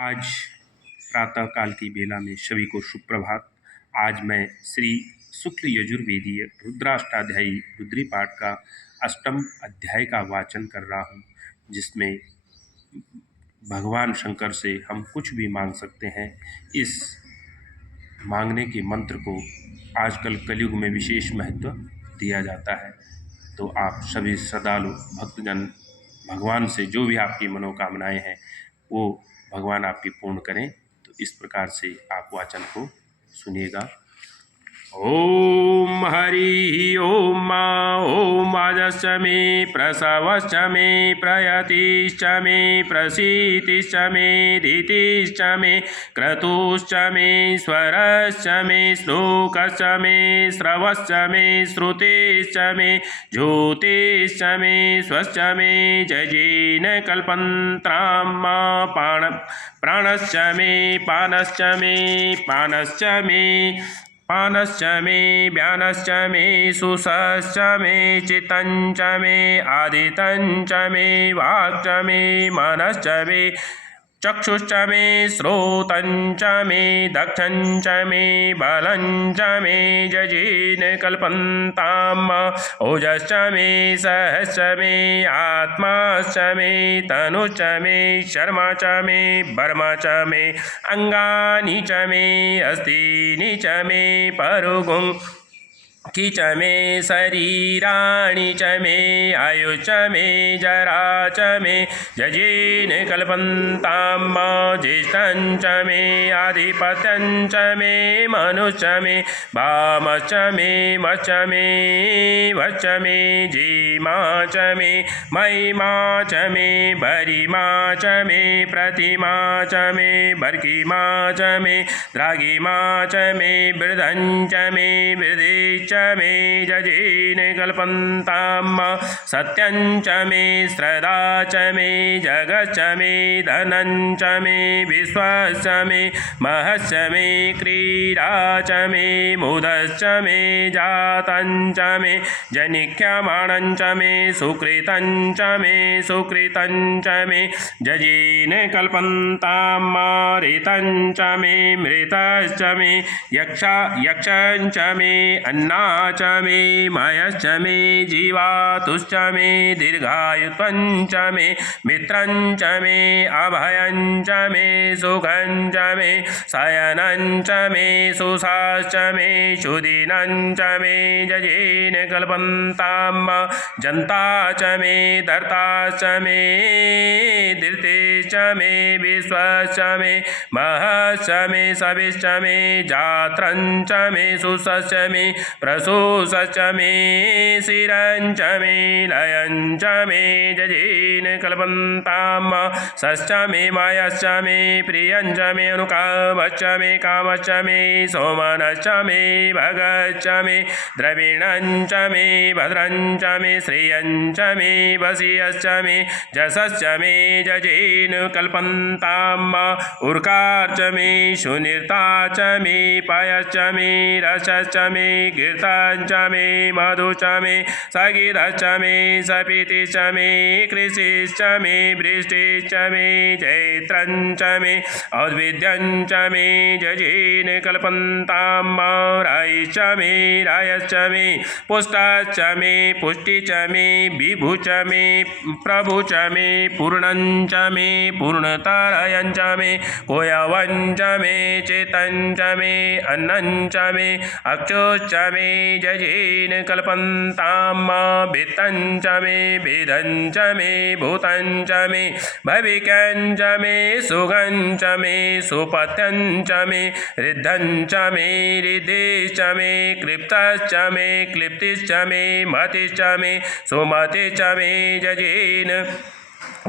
आज प्रातः काल की बेला में सभी को सुप्रभात। आज मैं श्री शुक्ल यजुर्वेदीय रुद्राष्टाध्यायी रुद्री पाठ का अष्टम अध्याय का वाचन कर रहा हूँ, जिसमें भगवान शंकर से हम कुछ भी मांग सकते हैं। इस मांगने के मंत्र को आजकल कलयुग में विशेष महत्व दिया जाता है। तो आप सभी श्रद्धालु भक्तजन भगवान से जो भी आपकी मनोकामनाएं हैं वो भगवान आपकी पूर्ण करें। तो इस प्रकार से आप वाचन को सुनिएगा। ओम हरि ओम ओम अजश्च मे प्रसवश्च मे प्रयतिश्च मे प्रसीतिश्च मे धीतिश्च मे क्रतुश्च मे स्वरश्च मे श्लोकश्च मे श्रवश्च मे श्रुतिश्च मे ज्योतिश्च मे स्वश्च मे जजेन कल्पन्त्राम प्राणश्च मे पानश्च मे पानश्च मे पानश्च मे व्यानश्च मे सुषश्च मे चित्तञ्च मे आदितञ्च मे वाक्च मे मनश्च मे चक्षुश्च मे श्रोतञ्च मे दक्षञ्च मे बलञ्च मे जजेन कल्पन्ताम् ओजश्च मे सहश्च मे आत्माश्च मे तनुश्च मे शर्मा च मे वर्मा च मे अङ्गानि च मे अस्तीनि च मे परुगुं की च मे शरीराणि च मे आयु च मे जरा च मे जजेन कल्पन्ताम् ज्येष्ठं च मे आधिपत्यं च मे मनुश्च मे भामश्च मे मश्च मे वश्च मे जीमा च मे महिमा च मे भरिमा च मे प्रतिमा च मे भर्गिमा च मे द्रागिमा च मे वृद्धं च मे वृद्धि च मे जजेन कल्पन्ताम् सत्यं च मे श्रद्धा च मे जगच्च मे धनं च मे विश्वश्च मे महश्च मे क्रीडा च मे मुदश्च मे जातं च मे जनिक्ष्यमाणं च मे सुकृतं च मे सुकृतं च मे जजेन कल्पन्ताम् ऋतं च मे मृतश्च मे यक्षं च मे अन्ना च मे मायश्च मे जीवातुश्च मे दीर्घायुत्वं च मे मित्रं च मे अभयं च मे सुखं च मे शयनं च मे सुषाश्च मे सुदिनं च मे जजेन कल्पन्ताम् जन्ता च मे धर्ताश्च मे धीर्तिश्च मे विश्वश्च मे महश्च मे सविश्च मे जात्रं च मे सुषश्च मे प्रसूषश्च मे शिरं च मे लयं च मे जजेन कल्पन्ताम् षश्च मे मायश्च मे प्रियं च मे अनुकामश्च मे कामश्च मे सोमनश्च मे भगश्च मे द्रविणं च मे भद्रं च मे श्रियं च मे वसीयश्च मे जसश्च मे जजेन कल्पन्ताम् उर्कारश्च मे सुनिर्ता च मे पायश्च मे रसश्च मे कीर्तनं च मे मधु च मे सगीरश्च मे सपीतिश्च मे कृषिश्च मे वृष्टिश्च मे चैत्रं च मे औद्भिद्यं च मे जजेन कल्पन्ताम् रायश्च मे रायश्च मे पुष्टश्च मे पुष्टि च मे विभु च मे प्रभु च मे पूर्णं च मे पूर्णतरयं च मे कोयवं च मे चेतं च मे अन्नं च मे अक्षुश्च मे जजेन कल्पन्ताम् वित्तं च मे वेदं च मे भूतं च मे भविक्यं च मे सुगं च मे सुपथ्यं च मे रिद्धं च मे रिद्धिश्च मे क्लिप्तश्च मे क्लिप्तिश्च मे मतिश्च मे सुमतिश्च मे जजेन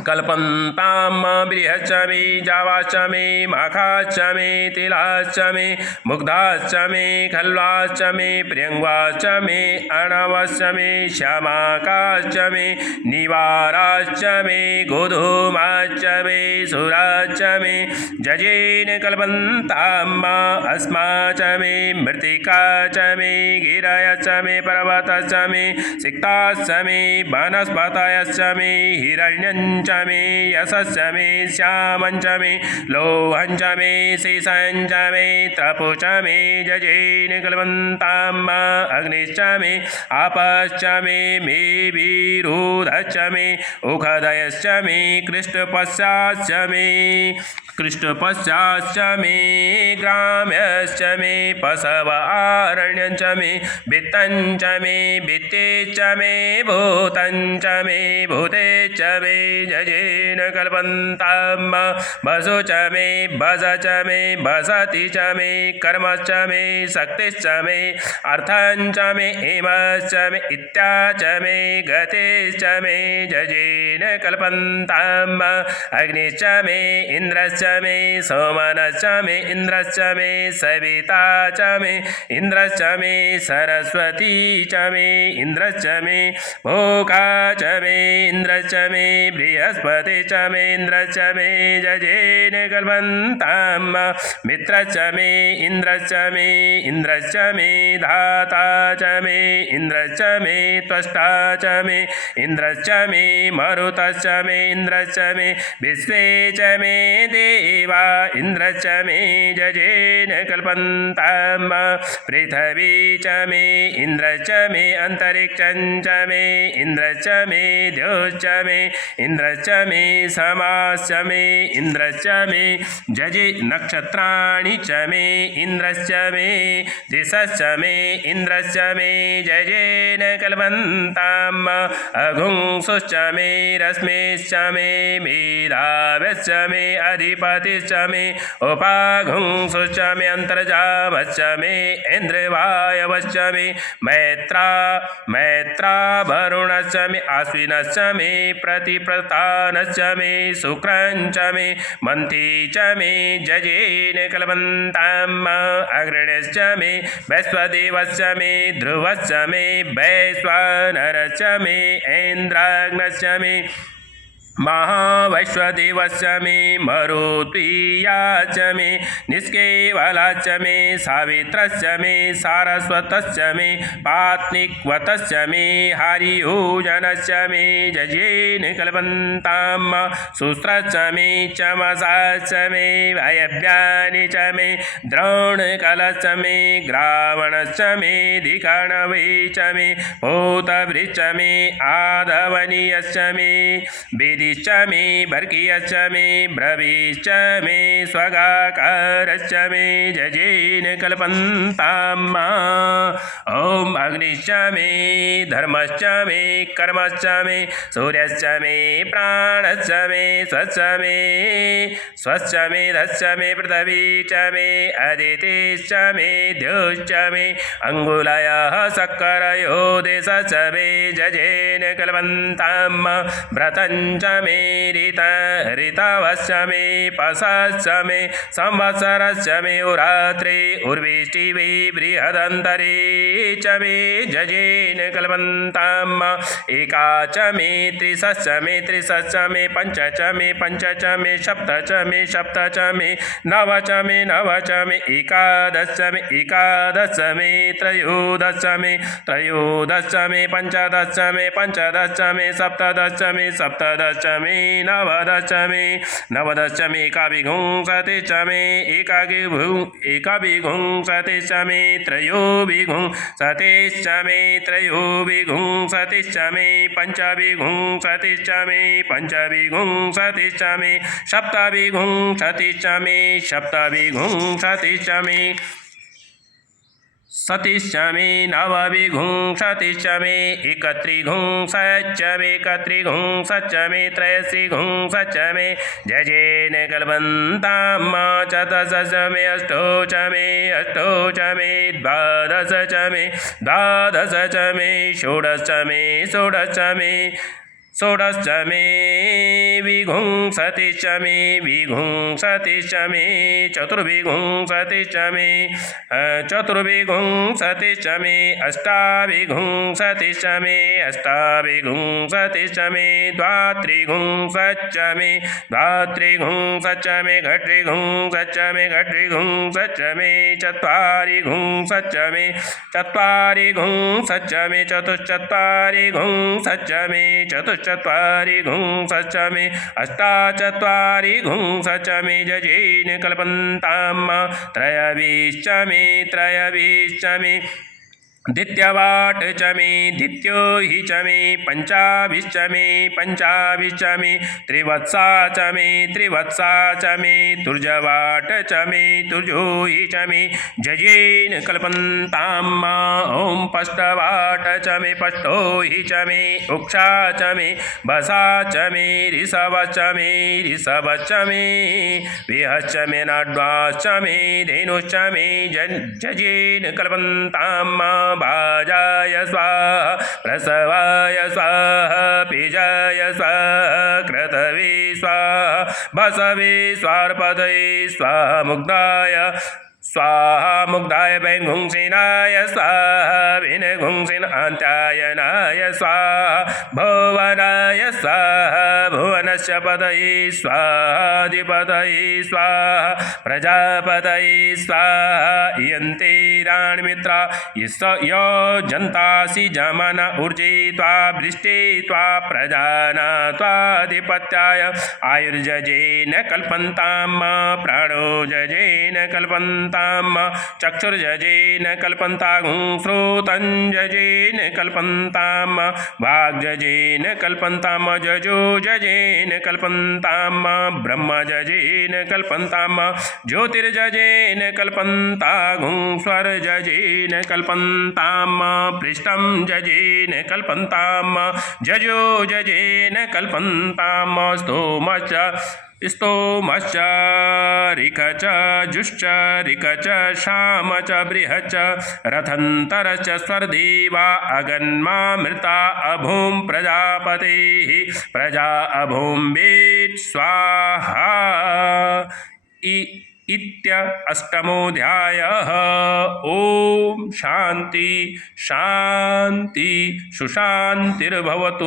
कल्पन्ताम् बृहश्च मे जावाश्च मे माखाश्च मे तिलाश्च मे मुग्धाश्च मे खल्वाश्च मे प्रियङ्गाश्च मे अर्णवश्च मे श्यामाकाश्च मे निवाराश्च मे गोधूमाश्च मे सुराश्च मे जजेन कल्पन्ताम् अस्मा च मे मृत्तिका च मे गिरयश्च मे पर्वतश्च मे सिक्ताश्च मे वनस्पतयश्च मे हिरण्यं च मे यशश्च मे श्यामञ्च मे लोहञ्च मे शेषञ्च मे तपुश्च मे जजेन कल्पन्ताम् अग्निश्च मे आपश्च मे विरुधश्च मे उखदयश्च मे कृष्टपश्चाश्च मे कृष्टपश्चाश्च मे ग्राम्यश्च मे पशव आरण्यञ्च मे वित्तञ्च मे वित्तेश्च मे भूतञ्च मे भूतेश्च मे जजेन कल्पन्ताम् वसु च मे वस च मे वसति च मे कर्मश्च मे शक्तिश्च मे अर्थञ्च मे हेमश्च मे इत्या च मे गतिश्च मे जजेन कल्पन्ताम् अग्निश्च मे इन्द्रश्च मे सोमनश्च मे इन्द्रश्च मे सविता च मे इन्द्रश्च मे सरस्वती च मे इन्द्रश्च मे भोगा च मे इन्द्रश्च मे बृहस्पति च मे इन्द्रश्च मे जजेन कल्पन्ताम् मित्रश्च मे इन्द्रश्च मे इन्द्रश्च मे धाता च मे इन्द्रश्च मे त्वष्टा च मे इन्द्रश्च मे मरुतश्च मे इन्द्रश्च मे विश्वे च मे देवा इन्द्रश्च मे जजेन कल्पन्ताम् पृथिवी च मे इन्द्रश्च मे अन्तरिक्षञ्च मे इन्द्रश्च मे द्योश्च मे इन्द्रश्च मे समाश्च मे इन्द्रश्च मे जजे नक्षत्राणि च मे इन्द्रश्च मे दिशश्च मे इन्द्रश्च मे जजेन कल्पन्ताम् अघुंसुश्च मे रश्मिश्च मे मेधाव्यश्च मे अधिपतिश्च मे उपाघुंसुश्च मे अन्तर्जामश्च मे इन्द्रवायवश्च मे मैत्रा वरुणश्च मे आश्विनश्च मे प्रतिप्रस्थानश्च मे शुक्रञ्च मे मन्ती च मे जजेन कल्पन्ताम् अग्रणश्च मे वैश्वदेवश्च मे ध्रुवश्च मे वैश्वानरश्च मे ऐन्द्राग्नश्च मे महावैश्वदेवश्च मे मरुत्प्रिया च मे निष्केवलाश्च मे सावित्रश्च मे सारस्वतश्च मे पात्निक्वतश्च मे हरियोजनश्च मे जजेन कल्पन्ताम् शुस्त्रश्च मे चमसाश्च मे वायव्यानि च मे द्रोणकलश्च मे ग्रावणश्च मे धिकणवे च मे भूतभृश्च मे आधवनीयश्च मे वेदिश्च मे वर्गीयश्च मे ब्रवीश्च मे स्वगाकारश्च मे जजेन कल्पन्ताम् ॐ अग्निश्च मे धर्मश्च मे कर्मश्च मे सूर्यश्च मे प्राणश्च मे स्वश्च मे धश्च मे पृथिवी च मे अदितिश्च मे द्योश्च मे अङ्गुलयः सक्करयो देशश्च मे जजेन कल्पन्ताम् व्रतञ्च मे ऋतवश्च मे पशश्च मे संवत्सरश्च मे उरात्रे उर्विष्टिवे बृहदन्तरे च मे जजेन कल्पन्ताम् एका च मे त्रिशश्च मे पञ्च च मे सप्त च मे नव च मे एकादश मे त्रयोदश मे पञ्चदश मे सप्तदश मे नवदश मे एकाभिघुंसतिश्च मे एकाभिघुंसतिश्च मे त्रयोभिघुंसतिश्च मे त्रयोभिघुंसतिश्च मे पञ्चभिघुंसतिश्च मे पञ्चभिघुंसतिश्च मे सप्तभिघुंसतिश्च मे सप्तभिघुंसतिश्च मे सतिश्च मे नवविघुंसतिश्च मे एकत्रिघुंसच्च मे त्रयस्त्रिघुंसच्च मे जजेन कल्पन्ताम् चतुर्दश मे अष्टौ च मे द्वादश च मे षोडश मे विघुंसतिश्च मे चतुर्विघुंसतिश्च मे अष्टाविघुंसतिश्च मे द्वात्रिघुंसच्च मे घट्रिघुंसच्च मे चत्वारिघुंसच्च मे चतुश्चत्वारिघुंसच्च मे चत्वारि घुंसश्चमे अष्टाचत्वारि घुंसश्चमे जजेन कल्पन्ताम् त्रयविश्चमे त्रयविश्चमे द्वितीयवाट च मे द्वितीयो हि च मे पंचाभिश्च मे पंचाभिश्च मे त्रिवत्सा च मे त्रिवत्सा च मे तुर्जवाट च मे तुर्जो हि च मे जजेन कल्पन्ताम् ॐ पष्टवाट च मे पष्टो हि च मे उक्षा च मे बसा च मे ऋषभश्च मे ऋषभश्च मे विहश्च मे नाड्वाश्च मे धेनुश्च मे जजेन कल्पन्ताम् भाजाय स्वाहा प्रसवाय स्वाहा पिजाय स्वाहा क्रतवे स्वाहा बसवे स्वार्पदये स्वाहा मुग्धाय स्वाहा मुग्धाय वैघुंसिनाय स्वाहा विनघुंसिनान्त्यायनाय स्वाहा भुवनाय स्वाहा भुवनस्य पदये स्वाहाधिपतये स्वाहा प्रजापतये स्वाहा इयन्ते राणमित्रा यो जन्तासि जमन ऊर्जे त्वा वृष्टे त्वा प्रजाना त्वाधिपत्याय आयुर्जजेन कल्पन्ताम् प्राणो जजेन कल्पन्ताम् चक्षुर्जजेन कल्पन्तां श्रोतं जजेन कल्पन्ताम् वाग्जजेन कल्पन्ताम् जजो जजेन कल्पन्ताम् ब्रह्म जजेन कल्पन्ताम् ज्योतिर्जजेन कल्पन्तां स्वरजजेन कल्पन्ताम् पृष्ठं जजेन कल्पन्ताम् जजो जजेन कल्पन्ताम् स्तोमश्च स्तोमश्च ऋकच जुश्च ऋकच शाम च बृहच्च रथन्तरश्च स्वर्देवा अगन्मामृता अभूं प्रजापतेः प्रजा अभूं वेट् स्वाहा अष्टमोऽध्यायः। ॐ शान्ति शान्ति सुशान्तिर्भवतु।